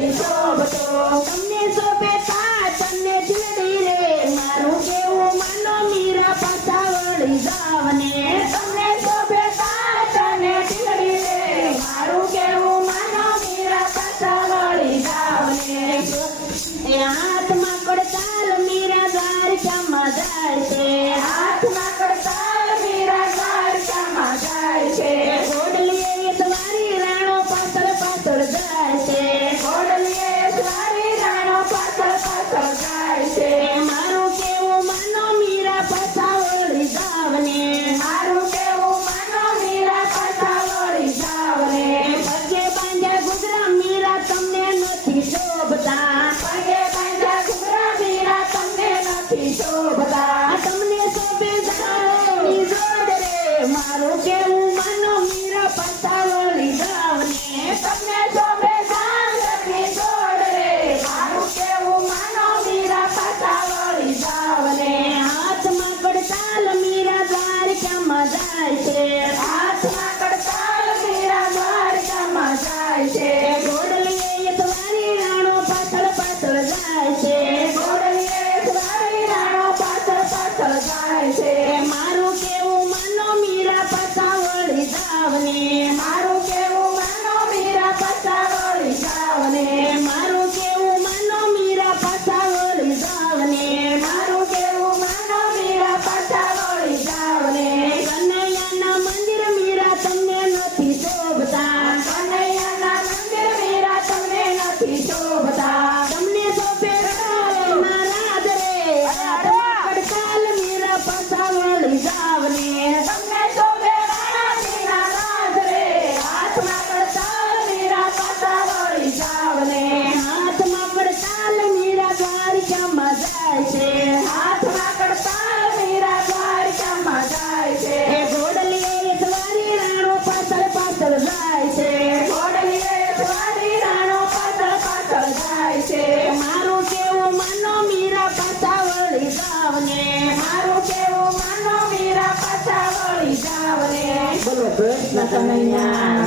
નથી શોભતો. તમને શોભે તમને ચીડી રે મારું કેવું માનો મીરા પાછા વળી જાવ ને. તમને શોભે તને ચીડી રે મારું કેવું માનો મીરા પાછા વળી જાવ ને. એ હાથમાં કડતાલ મીરા દ્વારકામાં જાય છે. હાથમાં કડતાલ મીરા દ્વારકામાં જાય છે. ઘોડલીએ સવારી રાણો પાછળ પાછળ જાય છે. ઘોડલીએ સવારી રાણો પાછળ પાછળ જાય છે. મારું કેવું માનો મીરા પાછા વળી જાવ ને. મારું કેવું માનો મીરા પાછા વળી જાવ ને. પગે બાંધ્યા ઘૂઘરા મીરા તમને નથી શોભતા. પગે બાંધ્યા ઘૂઘરા મીરા તમને નથી શોભતા. તમને શોભે જાની જોડ રે મારું કેવું માનો મીરા પાછા વળી જાવ ને. તમને શોભે જાની જોડ રે મારું કેવું માનો મીરા પાછા વળી જાવ ને. હાથમાં કડતાલ મીરા દ્વારકામાં જાય છે. હાથમાં કડતાલ મીરા દ્વારકામાં જાય છે. ઘોડલીએ સવારી રાણો પાછળ પાછળ જાય છે. ઘોડલીએ સવારી રાણો પાછળ પાછળ જાય છે. મારું કેવું માનો મીરા પાછા વળી જાવ ને. મારું કેવું માનો મીરા પાછા વળી જાવ ને. મારું કેવું માનો મીરા પાછા વળી જાવ ને. મારું કેવું માનો મીરા પાછા વળી જાવ ને. કનૈયાના મંદિર મીરા તમને નથી શોભતા. કનૈયાના મંદિર મીરા તમને નથી શોભતા. તમને શોભે રાજ રે કડતાલ મીરા પાછા વળી જાવ ને. તમને શોભે રાણીના રાજ રે હાથમાં કડતાલ મીરા પાછા વળી જાવ ને. હાથમાં કડતાલ મીરા દ્વારકામાં જાય છે. હાથમાં કડતાલ મીરા દ્વારકામાં જાય છે. ઘોડલીએ સવારી રાણો પાછળ પાછળ જાય છે. ઘોડલીએ સવારી રાણો પાછળ પાછળ જાય છે. મારું કેવું માનો મીરા પાછા વળી જાવ ને. મારું કેવું માનો મીરા પાછા વળી જાવ ને. બોલો કૃષ્ણ કનૈયા